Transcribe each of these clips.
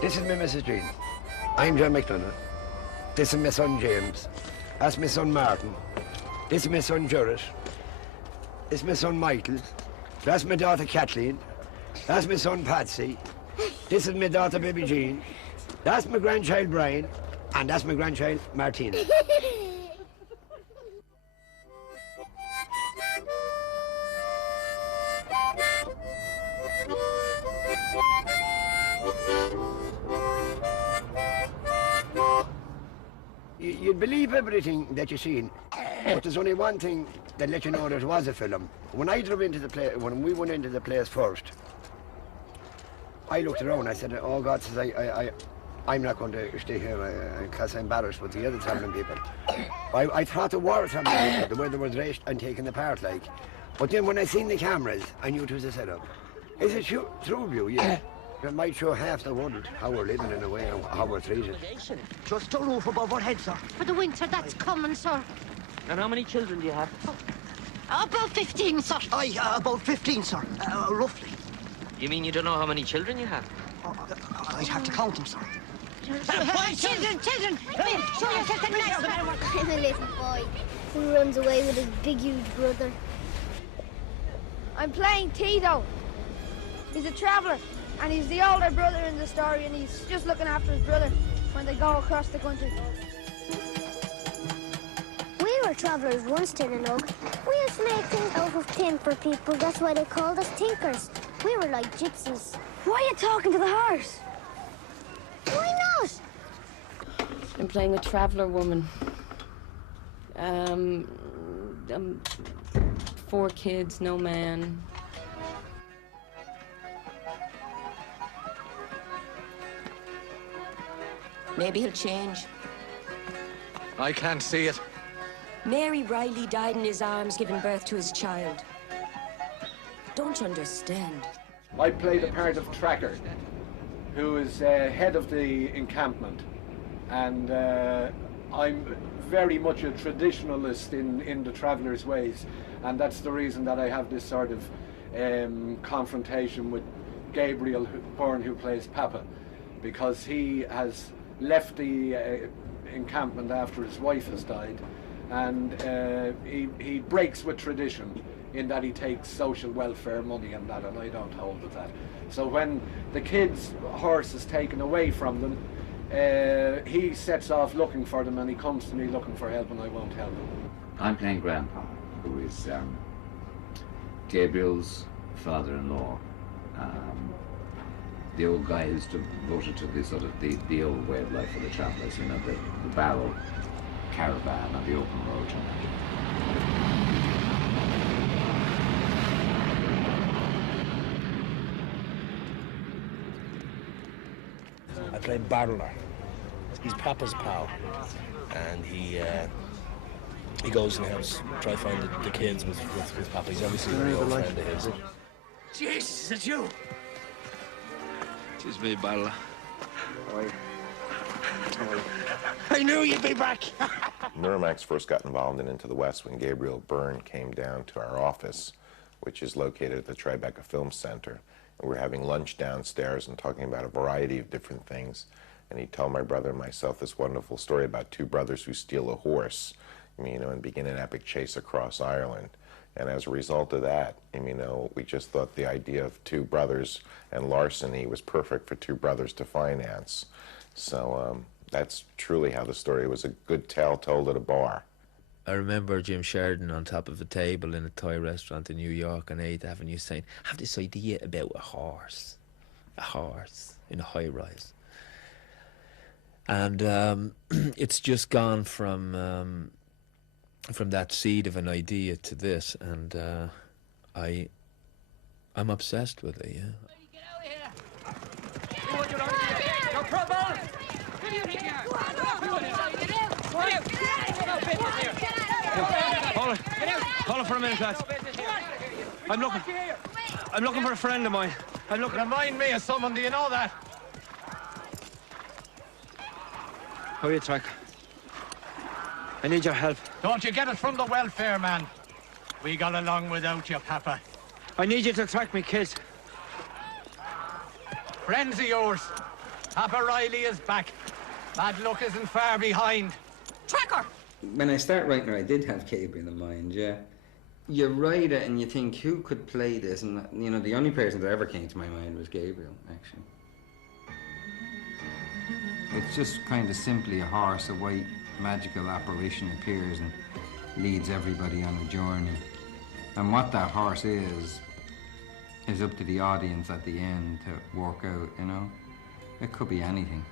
This is my Mrs. Jean. I'm John McDonough. This is my son James. That's my son Martin. This is my son Jarrett. This is my son Michael. That's my daughter Kathleen. That's my son Patsy. This is my daughter Baby Jean. That's my grandchild Brian. And that's my grandchild Martina. You'd believe everything that you've seen, but there's only one thing that let you know there was a film. When I drove into the place, when we went into the place first, I looked around. I said, "Oh God," says I'm not going to stay here because I'm embarrassed with the other travelling people. I thought there were travelling people, the way they were dressed and taken apart, like. But then when I seen the cameras, I knew it was a setup. Is it true view? Yeah. It might show half the world how we're living in a way, how we're treated. Just a roof above our heads, sir. For the winter, that's common, sir. And how many children do you have? About 15, sir. Aye, about 15, sir, roughly. You mean you don't know how many children you have? I'd have to count them, sir. Children! Come here, show yourself the nice man. I'm a little boy who runs away with his big, huge brother. I'm playing Tito. He's a traveller, and he's the older brother in the story, and he's just looking after his brother when they go across the country. We were travellers once, Tin and Oak. We used to make things out of tin for people. That's why they called us tinkers. We were like gypsies. Why are you talking to the horse? Why not? I'm playing a traveller woman. 4 kids, no man. Maybe he'll change. I can't see it. Mary Riley died in his arms giving birth to his child. Don't you understand? I play the part of Tracker, who is head of the encampment. And I'm very much a traditionalist in the traveller's ways. And that's the reason that I have this sort of confrontation with Gabriel Byrne, who plays Papa, because he has left the encampment after his wife has died, and he breaks with tradition in that he takes social welfare money and that, and I don't hold with that. So when the kid's horse is taken away from them, he sets off looking for them, and he comes to me looking for help, and I won't help him. I'm playing Grandpa, who is Gabriel's father-in-law. The old guy who's devoted to the sort of the old way of life for the travellers, you know, the barrel caravan on the open road. I play Byrne. He's Papa's pal, and he goes in the house, try to find the kids with Papa. He's obviously a very old friend of his. Jesus, it's you. It's me, Bala. I knew you'd be back. Miramax first got involved in Into the West when Gabriel Byrne came down to our office, which is located at the Tribeca Film Center. And we were having lunch downstairs and talking about a variety of different things. And he told my brother and myself this wonderful story about 2 brothers who steal a horse, you know, and begin an epic chase across Ireland. And as a result of that, you know, we just thought the idea of 2 brothers and larceny was perfect for 2 brothers to finance. So that's truly how the story was, a good tale told at a bar. I remember Jim Sheridan on top of a table in a Thai restaurant in New York on 8th Avenue saying, I have this idea about a horse in a high-rise. And it's just gone from that seed of an idea to this, and I'm obsessed with it, yeah. Get out of here! No trouble! Hold it for a minute, lads. I'm looking for a friend of mine. Remind me of someone, do you know that? How are you, Track? I need your help. Don't you get it from the welfare man? We got along without you, Papa. I need you to track me, kids. Friends of yours. Papa Riley is back. Bad luck isn't far behind. Tracker! When I start writing, I did have Gabriel in mind, yeah. You write it and you think, who could play this? And, you know, the only person that ever came to my mind was Gabriel, actually. It's just kind of simply a horse, a white magical apparition appears and leads everybody on a journey. And what that horse is up to the audience at the end to work out, you know? It could be anything.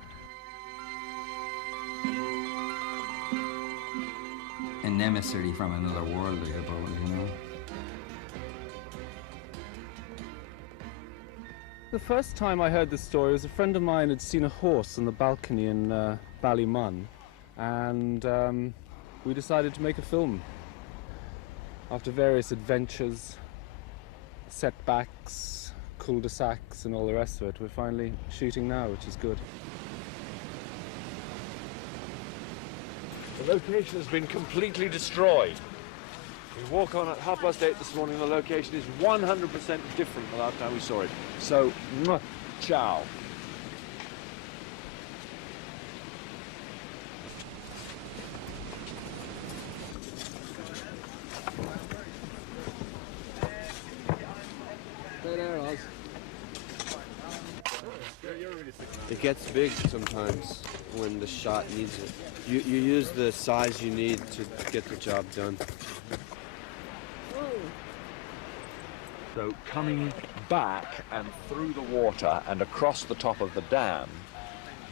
An emissary from another world, I suppose, you know? The first time I heard this story was a friend of mine had seen a horse on the balcony in Ballymun, and we decided to make a film. After various adventures, setbacks, cul-de-sacs and all the rest of it, we're finally shooting now, which is good. The location has been completely destroyed. We walk on at 8:30 this morning, the location is 100% different from the last time we saw it. So, ciao. It gets big sometimes when the shot needs it. You use the size you need to get the job done. So coming back and through the water and across the top of the dam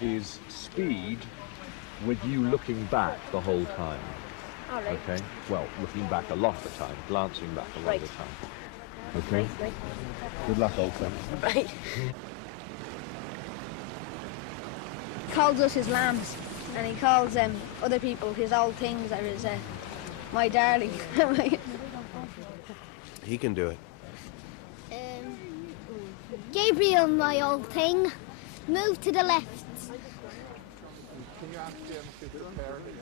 is speed with you looking back the whole time. All right. Okay? Well, looking back a lot of the time, glancing back a lot of the time. Okay? Right. Good luck, old friend. Right. He calls us his lambs, and he calls other people his old things, that is my darling. He can do it. Gabriel, my old thing, move to the left. Can you ask him to prepare his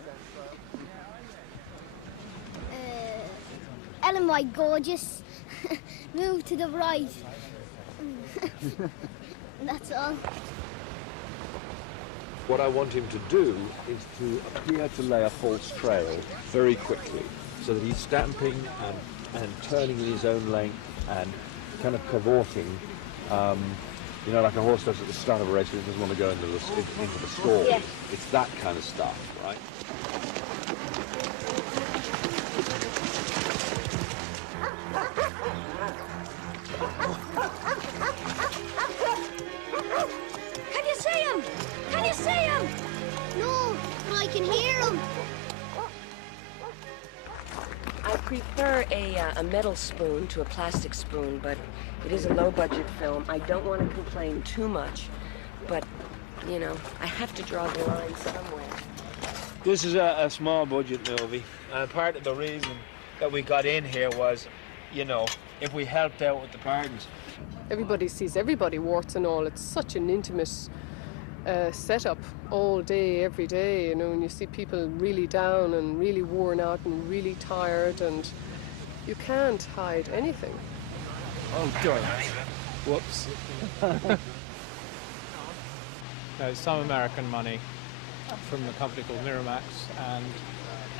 Ellen, my gorgeous, move to the right. That's all. What I want him to do is to appear to lay a false trail very quickly, so that he's stamping and turning in his own length and kind of cavorting, you know, like a horse does at the start of a race when he doesn't want to go into the stall. Yes. It's that kind of stuff, right? Can you see him? Can you see him? No, but I can hear him. I prefer a metal spoon to a plastic spoon, but it is a low-budget film. I don't want to complain too much, but, you know, I have to draw the line somewhere. This is a small-budget movie, and part of the reason that we got in here was, you know, if we helped out with the pardons. Everybody sees everybody, warts and all. It's such an intimate setup all day, every day, you know, and you see people really down and really worn out and really tired, and you can't hide anything. Oh, darn. Whoops. No, some American money from a company called Miramax, and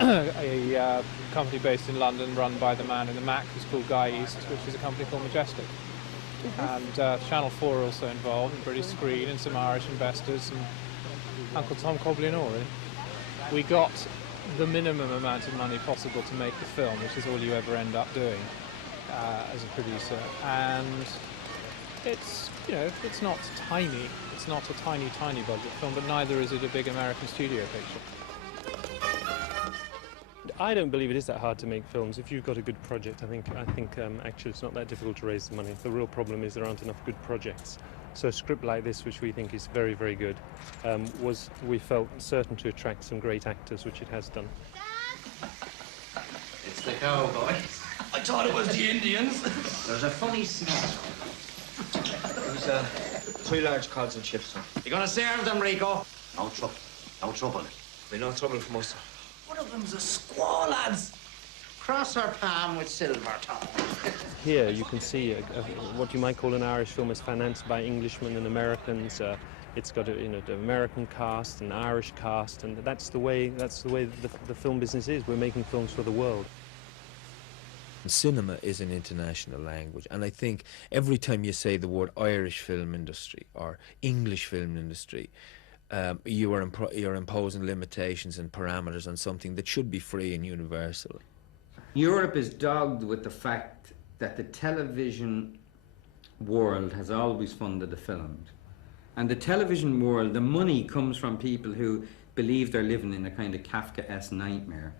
a company based in London run by the man in the Mac who's called Guy East, which is a company called Majestic. And Channel 4 are also involved, and British Screen, and some Irish investors, and Uncle Tom Cobley and all, really. We got the minimum amount of money possible to make the film, which is all you ever end up doing as a producer. And it's, you know, it's not tiny. It's not a tiny, tiny budget film, but neither is it a big American studio picture. I don't believe it is that hard to make films. If you've got a good project, I think actually it's not that difficult to raise the money. The real problem is there aren't enough good projects. So a script like this, which we think is very, very good, we felt certain to attract some great actors, which it has done. It's the cowboy. I thought it was the Indians. There's a funny smell. There's 3 large cods and chips, sir. You gonna serve them, Rico? No trouble. No trouble. Be no trouble from us, sir. One of them's a squaw, lads. Cross our palm with silver tongue. Here you can see what you might call an Irish film is financed by Englishmen and Americans. It's got the American cast and Irish cast, and that's the way the film business is. We're making films for the world. Cinema is an international language, and I think every time you say the word Irish film industry or English film industry, you're imposing limitations and parameters on something that should be free and universal. Europe is dogged with the fact that the television world has always funded the films. And the television world, the money comes from people who believe they're living in a kind of Kafkaesque nightmare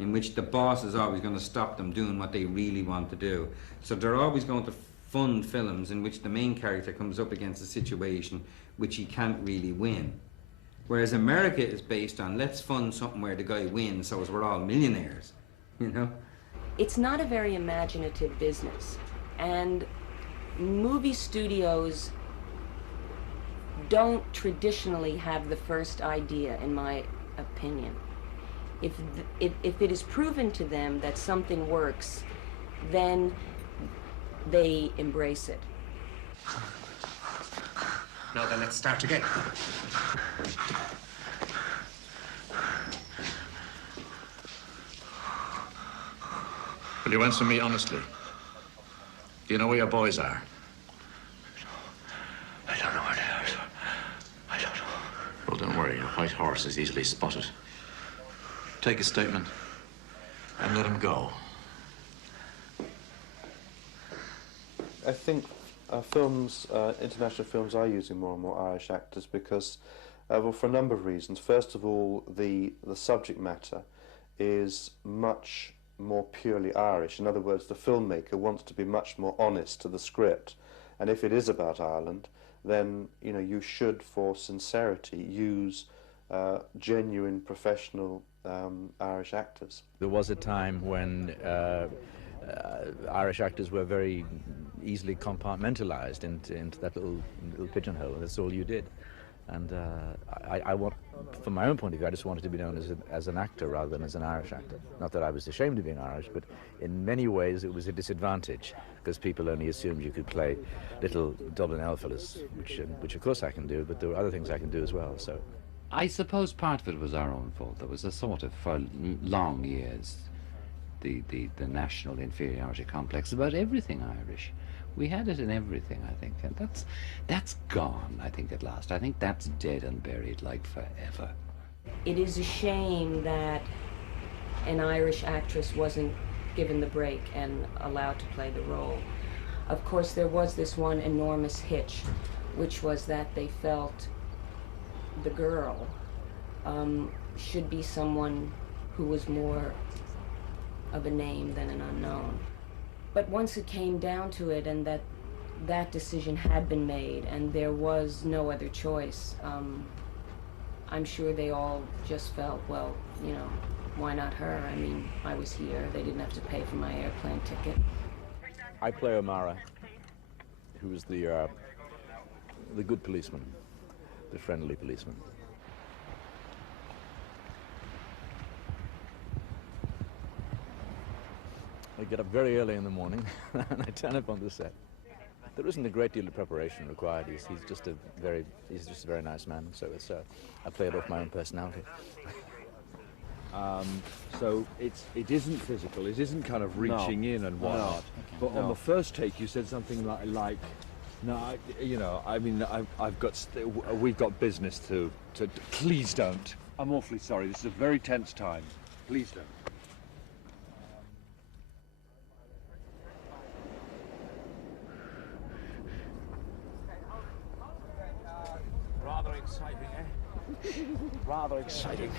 in which the boss is always going to stop them doing what they really want to do. So they're always going to fund films in which the main character comes up against a situation which he can't really win. Whereas America is based on, let's fund something where the guy wins so as we're all millionaires, you know? It's not a very imaginative business, and movie studios don't traditionally have the first idea, in my opinion. If it is proven to them that something works, then they embrace it. Now then, let's start again. Will you answer me honestly? Do you know where your boys are? I don't know where they are, sir. I don't know. Well, don't worry. A white horse is easily spotted. Take a statement and let him go. I think films, international films, are using more and more Irish actors because, well, for a number of reasons. First of all, the subject matter is much more purely Irish. In other words, the filmmaker wants to be much more honest to the script, and if it is about Ireland, then you should, for sincerity, use genuine, professional Irish actors. There was a time when Irish actors were very easily compartmentalized into that little pigeonhole, and that's all you did. And I want, from my own point of view, I just wanted to be known as an actor rather than as an Irish actor. Not that I was ashamed of being Irish, but in many ways it was a disadvantage because people only assumed you could play little Dublin elf fellas, which of course I can do, but there were other things I can do as well. So I suppose part of it was our own fault. There was a sort of, for long years, the national inferiority complex about everything Irish. We had it in everything, I think, and that's gone, I think, at last. I think that's dead and buried, like, forever. It is a shame that an Irish actress wasn't given the break and allowed to play the role. Of course, there was this one enormous hitch, which was that they felt the girl should be someone who was more of a name than an unknown. But once it came down to it and that decision had been made and there was no other choice, I'm sure they all just felt, well, why not her? I mean, I was here. They didn't have to pay for my airplane ticket. I play O'Mara, who is the good policeman, the friendly policeman. I get up very early in the morning and I turn up on the set. There isn't a great deal of preparation required. He's just a very nice man. So I play it off my own personality. So it isn't physical. It isn't kind of reaching in and whatnot. No. But on the first take, you said something like, no, I mean, we've got business to. Please don't. I'm awfully sorry. This is a very tense time. Please don't. Rather exciting, eh? Rather exciting.